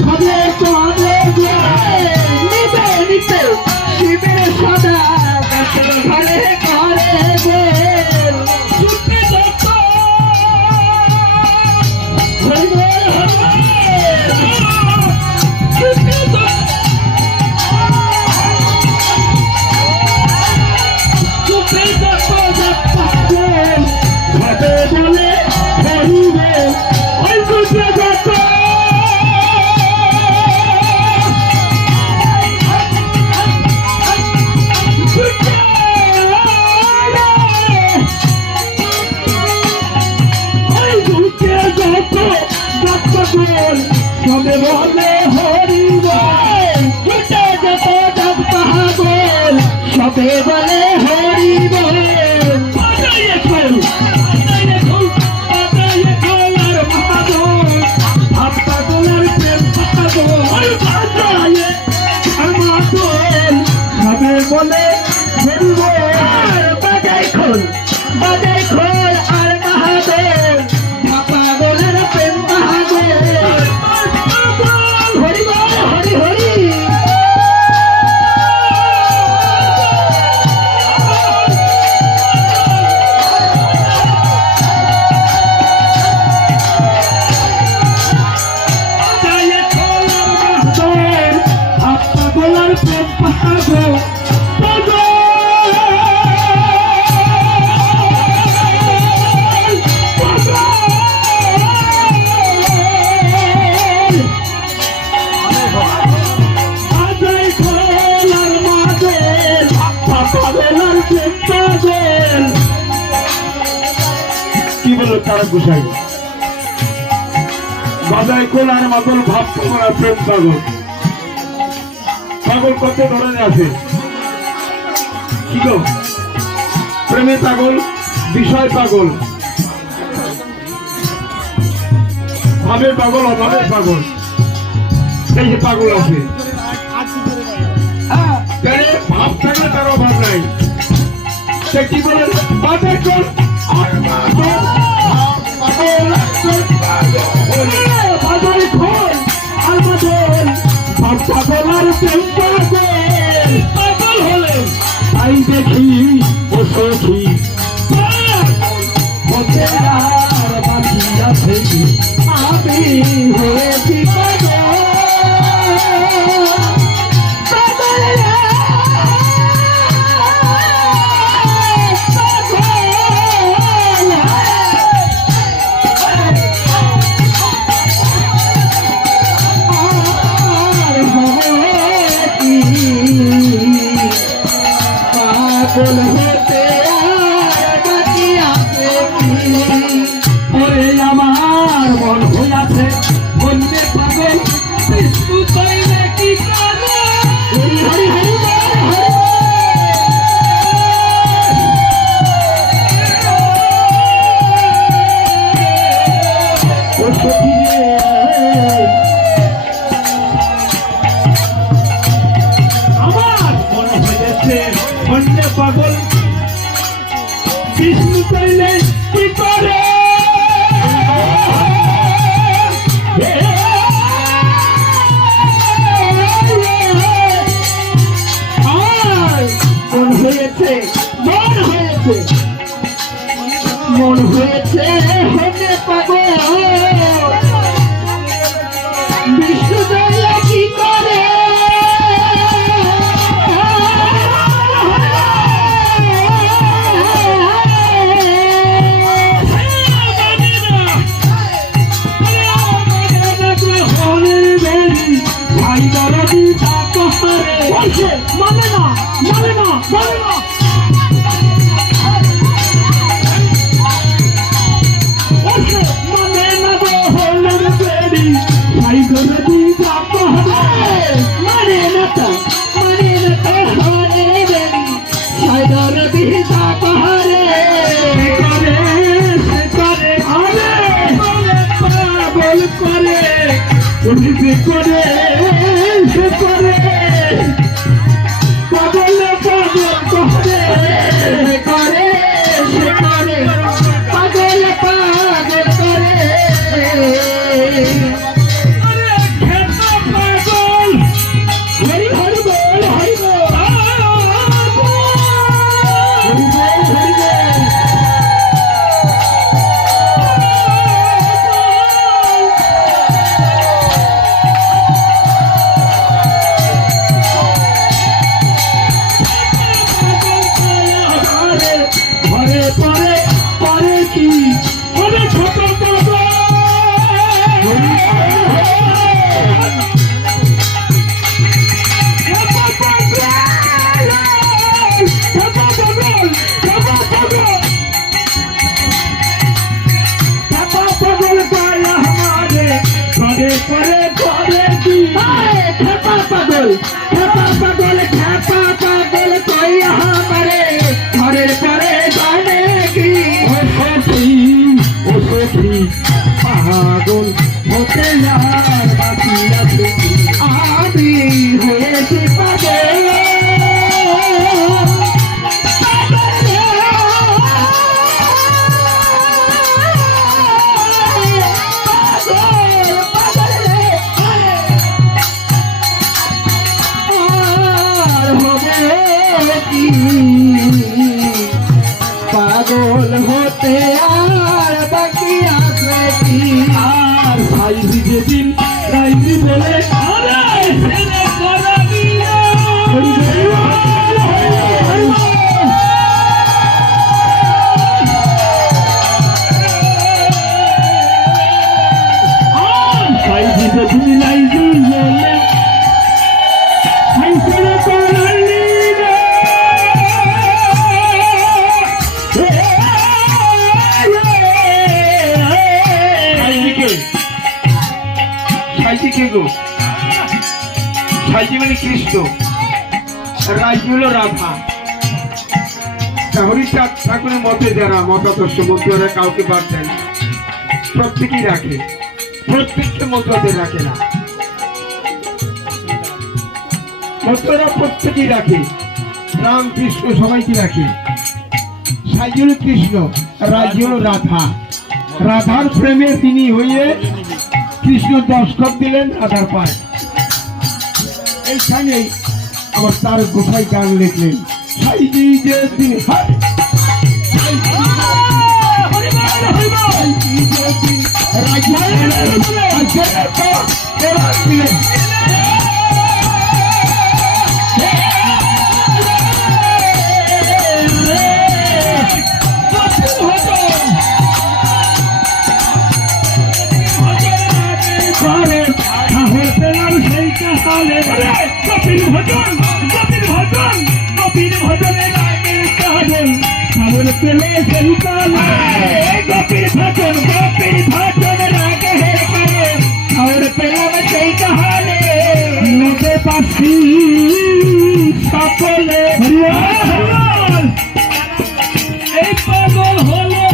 ভাবে চলে যে নিতে নিতে শিবের সদা গাছের ঘরে ঘরে যে ছুটে যত বলে হরিবে ওই ছুটে যত সবে বলে হরিব ছুটে যত জপ পাগল সবে বলে হরিব সবে বলে হরিব বাজাই খোল আর মহাদেব পাগলের প্রেম মহাদেব হরি বল হরি হরি পাগলের প্রেম মহাদেব কি বলল তারা গুসাই বাজায় কোল আর মাতল ভাব করা প্রেম পাগল পাগল কত ধরনের আছে কি গো প্রেমে পাগল বিষয় পাগল ভাবে পাগল অভাবে পাগল এই যে পাগল আছে ভাব থাকলে তার অভাব নাই সে কি বলে বাজায় কোল আর মাতল বাজারে খোল আর মাতল পাগল আর প্রেম পাগল হলে তাই দেখি ও সখী বাকি আছে আমি হয়েছি পাগল হতে আর বাকি আছে ওরে আমার মন হইয়াছে বললে পাগল বিষ্ণু তৈলে কি করে হরি হরি হরি আমার মন হয়েছে বললে পাগল বিষ্ণু তৈলে কি করে মন হয়েছে হতে পাগল বিষ্ণু তৈলে কি করে মানে না মানে না মানে না মানে না গো হলের বেড়ি ভাই ধরে দিতা মানে না তো হলের বেড়ি ভাই ধরে দিতা পাহাড়ে করে সে করে আরে বলে পাগল করে উঠে করে সে করে পাগল পাগল করে করে সে করে পাগল পাগল করে পাগল হতে আর বাকি আছে কি? আমি হয়েছি পাগল পাগল হতে আর বাকি আছে কি? আর সাইজি যেদিন রাইজি বলে আরে ছেলে করাবি না সাইজি যেদিন রাইজি বলে ছেলে করাবি না সাইজি গো, সাইজি মানে কৃষ্ণ, রাইজি হলো রাধা। হরিচাঁদ ঠাকুরের মতে যারা মতাদর্শ মতুয়ারা কাউকে বাদ দেয় না, প্রত্যেকেই রাখে, প্রত্যেককে মতুয়াদের রাখে না, মতুয়ারা প্রত্যেকেই রাখে, রাম কৃষ্ণ সবাইকে রাখে। সাইজি হলো কৃষ্ণ, রাইজি হলো রাধা। রাধার প্রেমে তিনি হয়ে কৃষ্ণ দস্খত দিলেন রাধার পায়। এইখানেই আমার তার গোসাই গান লিখলেন, সাইজি যেদিন কপিল ভজন কপিল ভজন কপিল ভজনে লাগে কাজল খবর পেলে সেই কালে কপিল ভজন লাগে হে কাজল খবর পেলাম সেই কাহালে নদে পাখি সকলে এই পাগল হলো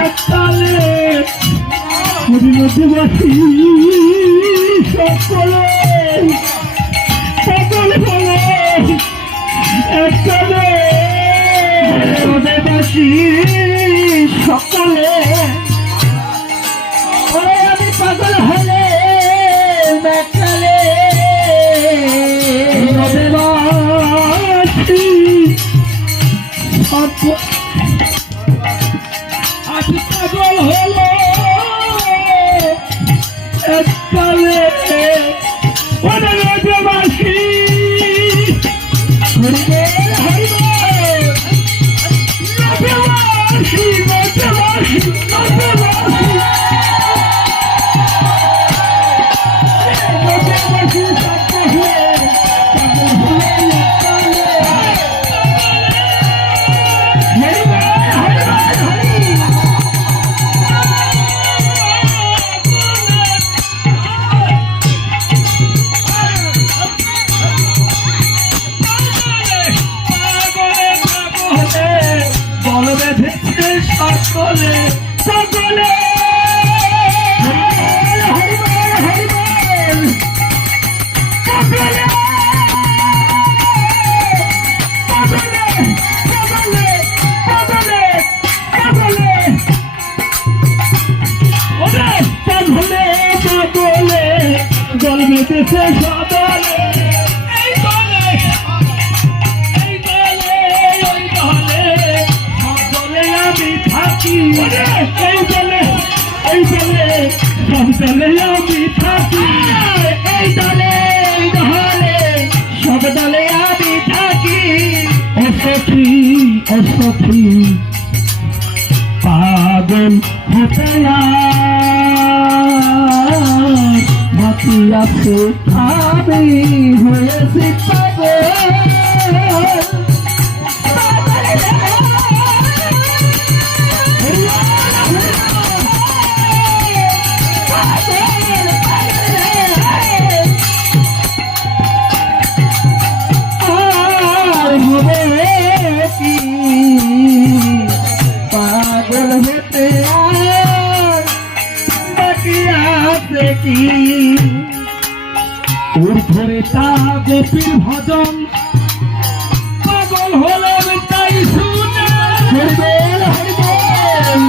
এককালে নদীবাসী সকলে পাগল হলো এককালে নদীবাসী সকলে আমি পাগল হলে এককালে নদীবাসী আজ পাগল হলো এককালে নদীবাসী বল বেঁধেছে সকলে সকলে জল বেঁধেছে সকলে থাকি এই দলে সব দলে আমি থাকি এই দলে সব দলে আমি থাকি অসখী পাগল হতে বাকি আছে আমি হয়েছি পাগল পাগল হতে সে কি ঊর্ধ্বরে তা গোপীর ভজন পাগল হলাম তাই শুনে হরিবল হরিবল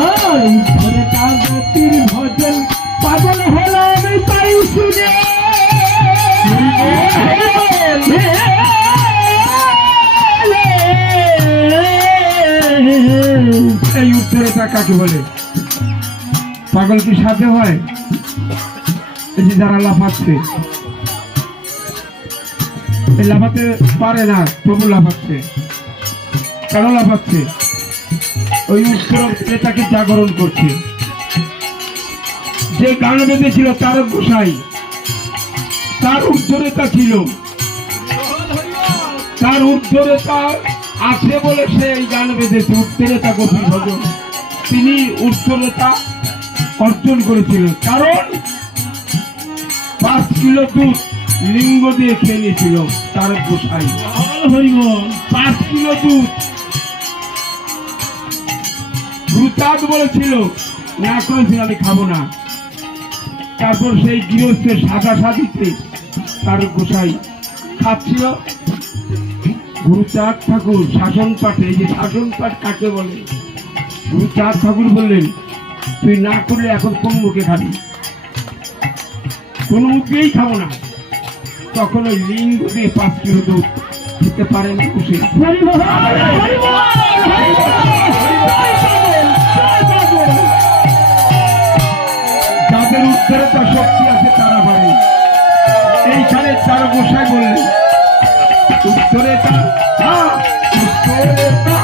আর ঊর্ধ্বরে তা গোপীর ভজন পাগল হলাম তাই শুনে এই উত্তরটা কাকে বলে? পাগল কি সাথে হয়? এই যে যারা লাফাচ্ছে, এই লাফাতে পারে না তবু লাফাচ্ছে, কেন লাফাচ্ছে? ওই উত্তর এটাকে জাগরণ করছে। যে গান বেঁধেছিল তার গোসাই, তার উত্তরেতা ছিল, তার উত্তরেতা আছে বলে সে এই গান বেঁধেছে। উত্তরেতা গোপীর ভজন, তিনি উত্তরেতা অর্জন করেছিলেন, কারণ 5 কিলো দুধ লিঙ্গ দিয়ে খেয়ে নিয়েছিল তার গোসাই। 5 কিলো দুধ গুরুচাঁদ বলেছিল, না করেছিল আমি খাবো না। তারপর সেই গৃহস্থের সাদা সাদিতে তার গোসাই খাচ্ছিল। গুরুচাঁদ ঠাকুর শাসন পাঠে, এই যে শাসন পাঠ কাকে বলে, গুরুচাঁদ ঠাকুর বললেন, তুই না করলে এখন কোন মুখে খাবি? কোন মুখেই খাবো না। তখন ওই লিঙ্গ দিয়ে 5 কিলো দুধ খেতে পারেন খুশি। যাদের উত্তরতা শক্তি আছে তারা পারে। এইখানে তার গোসাই বললেন, উত্তরেতা উত্তরেতা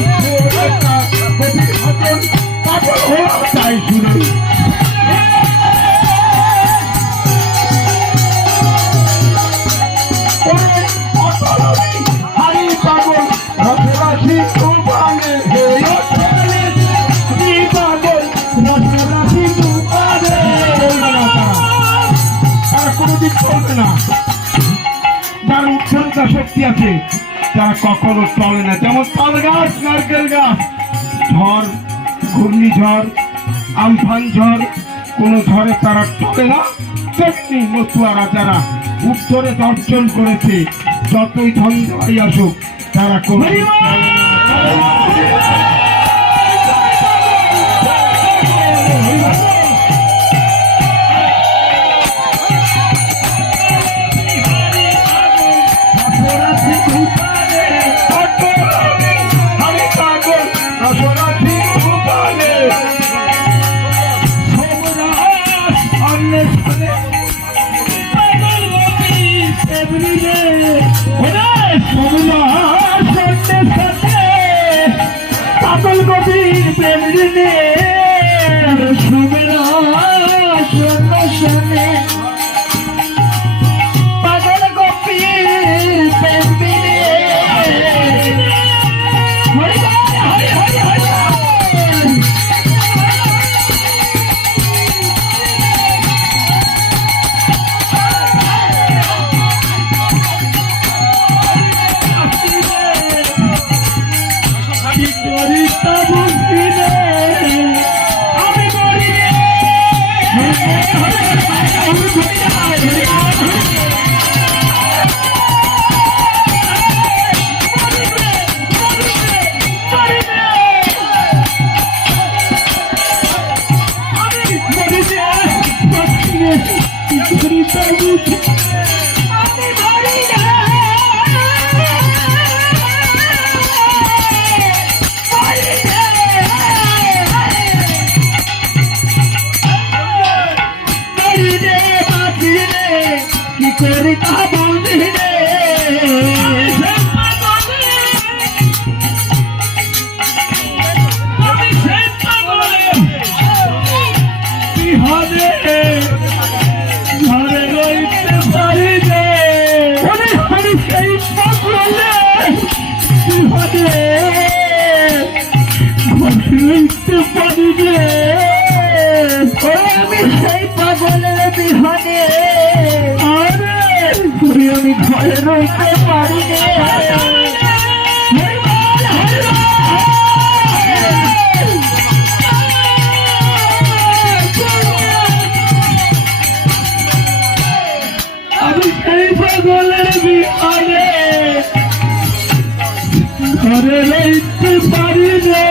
উত্তরেতা গোপীর ভজন পাগল হলাম তাই শুনে। হারি পাগল রসরাশি তুফানে, পাগল রসরাশি তুফানে, তারা কোনোদিন চলবে না। যার উত্তরতা শক্তি আছে তারা কখনো চলে না। যেমন তাল গাছ, নারকেল গাছ, ঝড়, ঘূর্ণিঝড়, আমফান ঝড়, কোন ঝড়ে তারা চলে না, তেমনি মতুয়ারা যারা উত্তরে দর্শন করেছে, যতই ধন্যবাদ আসুক তারা কোনো পাগল গোপীর প্রেম দিনে পাগল গোপীর প্রেম দিনে আমি রইতে পারি রে। আমি সেই পাগলের বিহারে ঘরে রইতে পারি রে।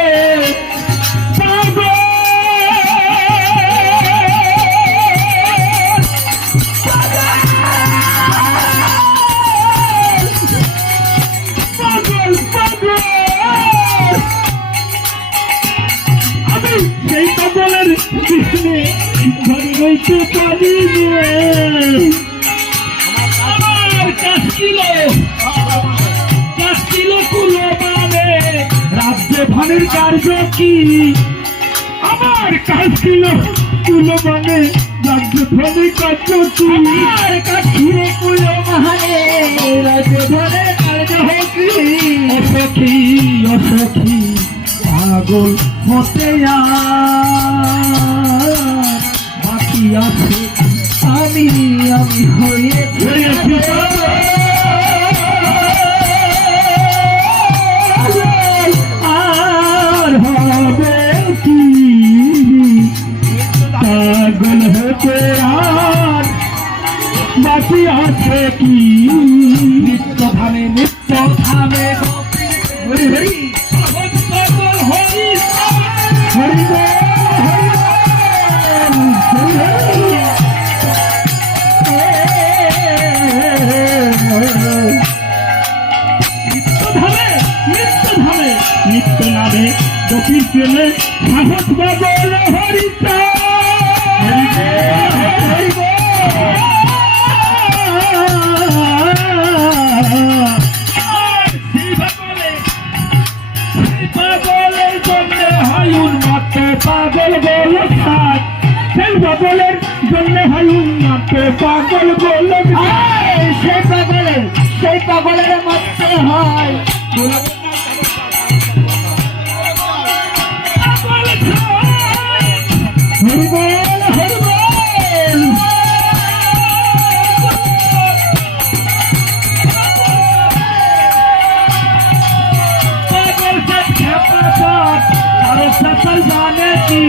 আমি সেই পাগলের বিহারে ঘরে রইতে পারি রে। আমার কাজ ছিল কুলো মানে রাজ্য ভানের কার্য কি। আমার কাজ ছিল কুলো মানে রাজ্য ভানের কার্য কি। আমার কাজ ছিল কুলো মানে রাজ্য ভানের কার্য কি। অসখী অসখী পাগল হতে বাকি আছে আমি হয়েছি আর হবে কি পাগল হতে আর বাকি আছে কি। নিত্য ধামে হরি হরি পাগল হরি হরি নিত্য নামে গতির প্রেমে সাহস বাবল হরিতা পাগলের জন্য হয় উন্নত পাগল বল সাত। সেই পাগলের জন্য হয় উন্নত পাগল বল সেই পাগলের মধ্যে হয় হরিবল হরিবল। পাগল সে খেপা সাত আরো সকল জানে কি।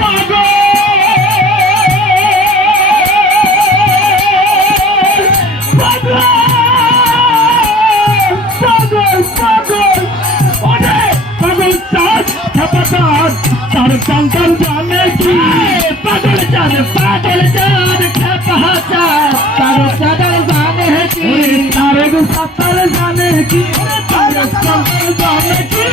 পাগল পাগল পাগল পাগল পাগল চাঁদ খেপা সাত তার চাঁদ জানে কি। পাগল চাঁদ খেপা সাত তার চাঁদ জানে কি। তার সাঁতার জানে কি। তার চাঁদ জানে কি।